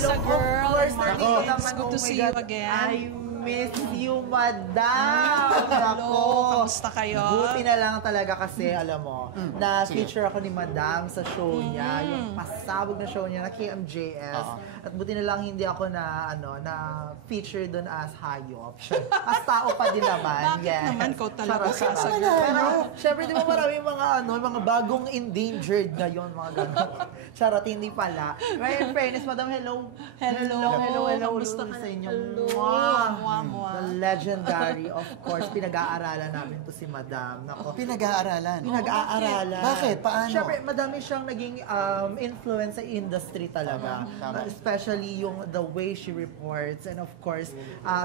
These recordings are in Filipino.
Casa Girl. Of course, Martin, nandito it's naman. good to Oh my see you God. again. I miss you, madam. Hello, kamusta kayo? Buti na lang talaga kasi, alam mo, na-feature ako ni madam sa show niya, yung pasabog na show niya na KMJS. At buti na lang hindi ako na-feature doon as hayop. As tao pa din naman. Bakit naman ko talaga Charot. sasagot? Pero, syempre, di ba maraming mga bagong endangered ngayon, mga gano'n. Charot, hindi pala. Well, in fairness, madam, hello. Hello. Kamusta ka sa inyong Mwah. the legendary, of course, pinag-aaralan namin to si madam. Nako. Pinag-aaralan? Pinag-aaralan. Bakit? Paano? Siyempre, madami siyang naging influence sa industry talaga. Tama. Especially yung the way she reports and of course,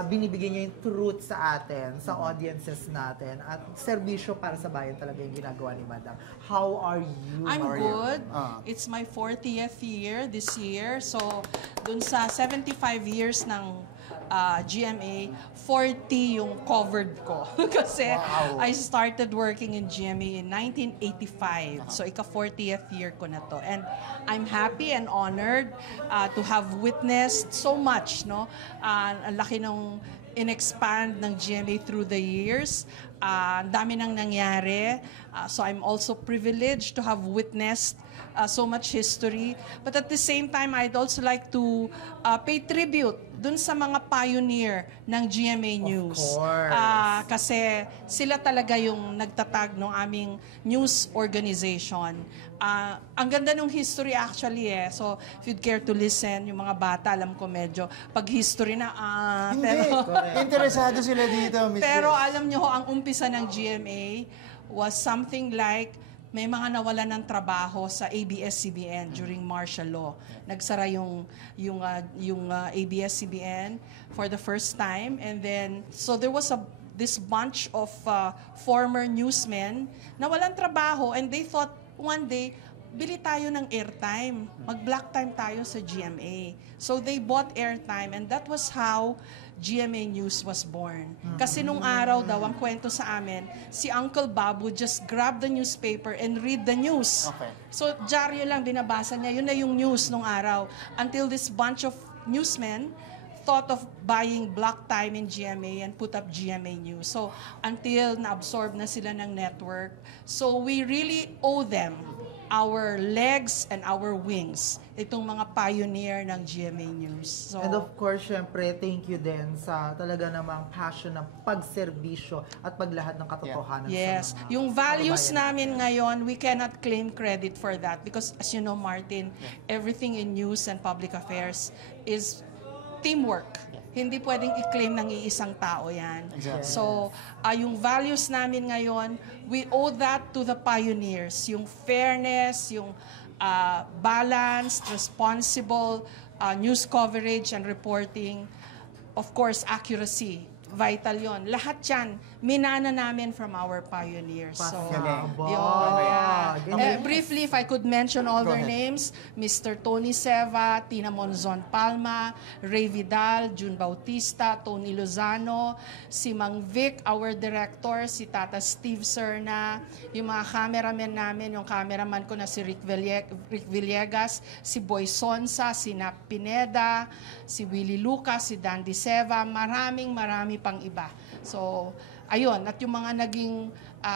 binibigyan niya yung truth sa atin, sa audiences natin. At serbisyo para sa bayan talaga yung ginagawa ni madam. How are you? I'm good. It's my 40th year this year. So, dun sa 75 years ng GMA, 40 yung covered ko. Kasi I started working in GMA in 1985. So, ika-40th year ko na to. And I'm happy and honored to have witnessed so much, no? Ang laki ng in-expand ng GMA through the years. Ang dami nang nangyari. So I'm also privileged to have witnessed so much history. But at the same time, I'd also like to pay tribute dun sa mga pioneer ng GMA News. Of course. Kasi sila talaga yung nagtatag ng aming news organization. Ang ganda ng history actually eh. So, if you'd care to listen, yung mga bata, alam ko medyo pag history na, Hindi. pero, Interesado sila dito, Miss pero Jess. alam nyo ho, ang umpisa ng GMA was something like may mga nawalan ng trabaho sa ABS-CBN during martial law. Nagsara yung ABS-CBN for the first time, and then so there was this bunch of former newsmen na walang trabaho, and they thought one day, bili tayo ng airtime. Mag-block time tayo sa GMA. So they bought airtime, and that was how GMA News was born. Kasi nung araw daw, ang kwento sa amin, si Uncle Bob would just grab the newspaper and read the news. Okay. So dyaryo lang binabasa niya, yun na yung news nung araw. Until this bunch of newsmen thought of buying block time in GMA and put up GMA News. So until na-absorb na sila ng network. So we really owe them our legs and our wings, itong mga pioneer ng GMA News. So, and of course, syempre, thank you din sa talaga namang passion ng pagserbisyo at paglahad ng katotohanan yes. sa mga Yung values kababayan. namin ngayon, we cannot claim credit for that because as you know, Martin, everything in news and public affairs is teamwork. Hindi pwedeng i-claim ng iisang tao yan. Exactly. So, yung values namin ngayon, we owe that to the pioneers. Yung fairness, yung balanced, responsible news coverage and reporting. Of course, accuracy. Vital yon. Lahat yan, minana namin from our pioneers. So, Pasabog. yun, yeah. Galing. Briefly, if I could mention all Go their ahead. names, Mr. Tony Seva, Tina Monzon Palma, Ray Vidal, June Bautista, Tony Lozano, si Mang Vic, our director, si Tata Steve Serna, yung mga cameraman namin, yung cameraman ko na si Rick Villegas, si Boy Sonsa, si Nap Pineda, si Willie Lucas, si Dandy Seva, marami pang iba. So, ayun, at yung mga naging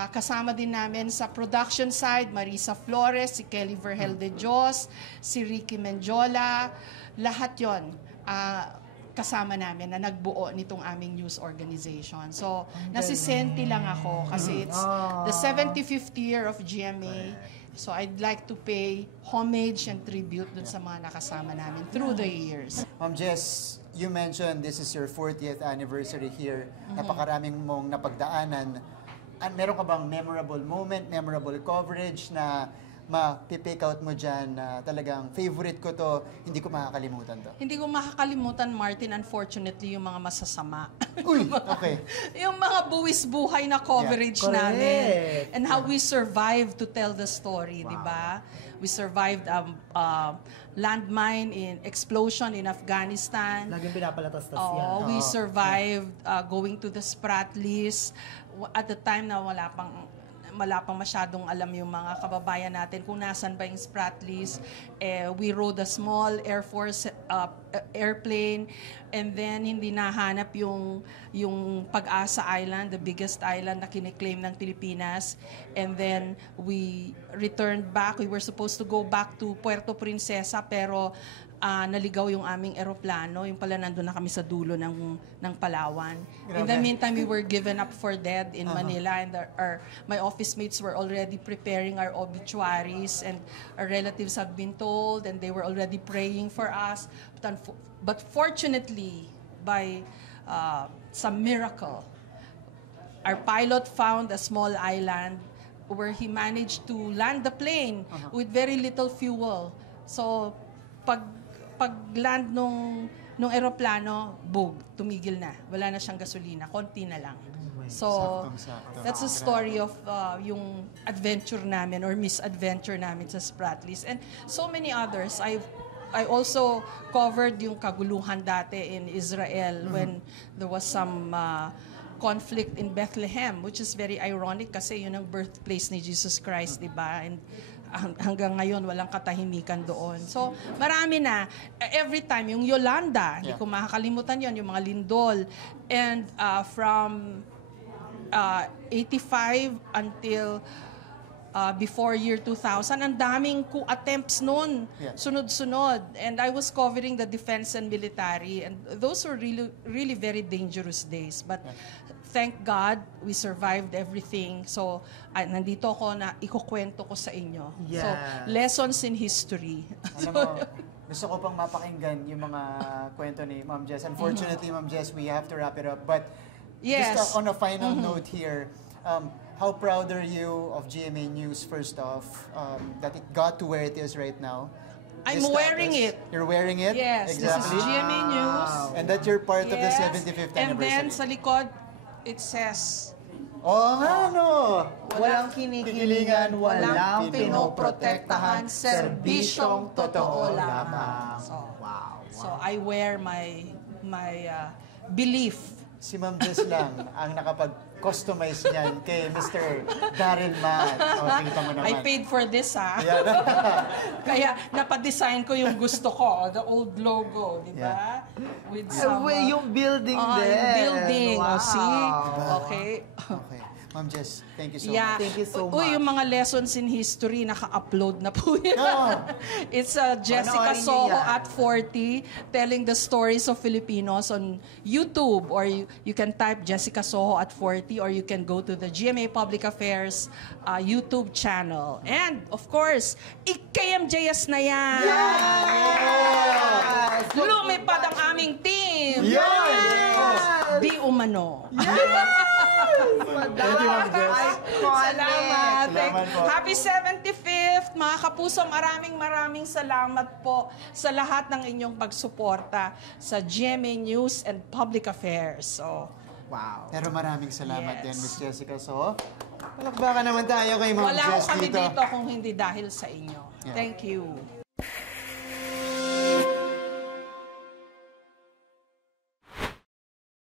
kasama din namin sa production side, Marisa Flores, si Kelly Vergel de Dios, si Ricky Menjola, lahat yon kasama namin na nagbuo nitong aming news organization. So, nasisenti lang ako kasi it's the 75th year of GMA. So, I'd like to pay homage and tribute dun sa mga nakasama namin through the years. Ma'am Jess, you mentioned this is your 40th anniversary here. Napakaraming mong napagdaanan. Meron ka bang memorable moment, memorable coverage na ma-pick out mo dyan na talagang favorite ko to, hindi ko makakalimutan to? Hindi ko makakalimutan, Martin, unfortunately, yung mga masasama. Uy, okay. Yung mga buwis buhay na coverage Yeah. namin. Correct. And how we survived to tell the story, di ba? We survived landmine explosion in Afghanistan. Laging pinapalatas-tas yan. We survived going to the Spratlys at the time na wala pang wala pang masyadong alam yung mga kababayan natin kung nasan ba yung Spratlys. We rode a small Air Force airplane, and then hindi nahanap yung Pag-asa Island, the biggest island na kiniklaim ng Pilipinas. And then we returned back. We were supposed to go back to Puerto Princesa, pero naligaw yung aming eroplano. Yung pala nandun na kami sa dulo ng Palawan. In the meantime, we were given up for dead in Manila, and my office mates were already preparing our obituaries, and our relatives had been told, and they were already praying for us. But fortunately, by some miracle, our pilot found a small island where he managed to land the plane with very little fuel. So, pag-land nung eroplano, tumigil na. Wala na siyang gasolina, konti na lang. So, Saktong-sakto. that's the story of yung adventure namin or misadventure namin sa Spratlys. And so many others. I also covered yung kaguluhan dati in Israel when there was some conflict in Bethlehem, which is very ironic kasi yun ang birthplace ni Jesus Christ, di ba? And hanggang ngayon, walang katahimikan doon. So, marami na. Every time, yung Yolanda, hindi ko makakalimutan yun, yung mga lindol. And from 85 until before year 2000, ang daming coup attempts noon, sunod-sunod. And I was covering the defense and military, and those were really, really very dangerous days. But thank God, we survived everything. So, nandito ako na ikukwento ko sa inyo. Yes. So, lessons in history. Alam mo, gusto ko pang mapakinggan yung mga kwento ni Ma'am Jess. Unfortunately, Ma'am Jess, we have to wrap it up. But Yes. just on a final note here, how proud are you of GMA News, first off, that it got to where it is right now? I'm This wearing status. it. You're wearing it? Yes, Exactly. this is GMA News. And that you're part of the Yes. 75th And then anniversary. sa likod, it says, Oo nga, no? Walang kinikilingan, walang pinoprotektahan, serbisyong totoo lamang. Wow. So I wear my belief. Si Ma'am Jess lang ang nakapag-customize niyan kay Mr. Darren Matt. O, kita mo naman. I paid for this, ha? Yeah. Kaya napadesign ko yung gusto ko, the old logo, di ba? With some... Yung building din. Yung building, Wow. see? Okay. Okay. Ma'am Jess, thank you so Yeah. much. Thank you so Uy, much. yung mga lessons in history, naka-upload na po yan. No. It's Jessica Panoorin Soho niyo yan. at 40 telling the stories of Filipinos on YouTube, or you can type Jessica Soho at 40, or you can go to the GMA Public Affairs YouTube channel. And, of course, KMJS na yan! Yes! Lumipad ang aming team! Yes! Di umano. Thank you, Ma'am Jess. Salamat. Salamat po. Happy 75th, mga kapuso. Maraming salamat po sa lahat ng inyong pagsuporta sa GMA News and Public Affairs. So, Wow. Pero maraming salamat Yes. din, Miss Jessica. So, palakbakan naman tayo kay Ma'am wala Jess ko kami dito. dito kung hindi dahil sa inyo. Yeah. Thank you.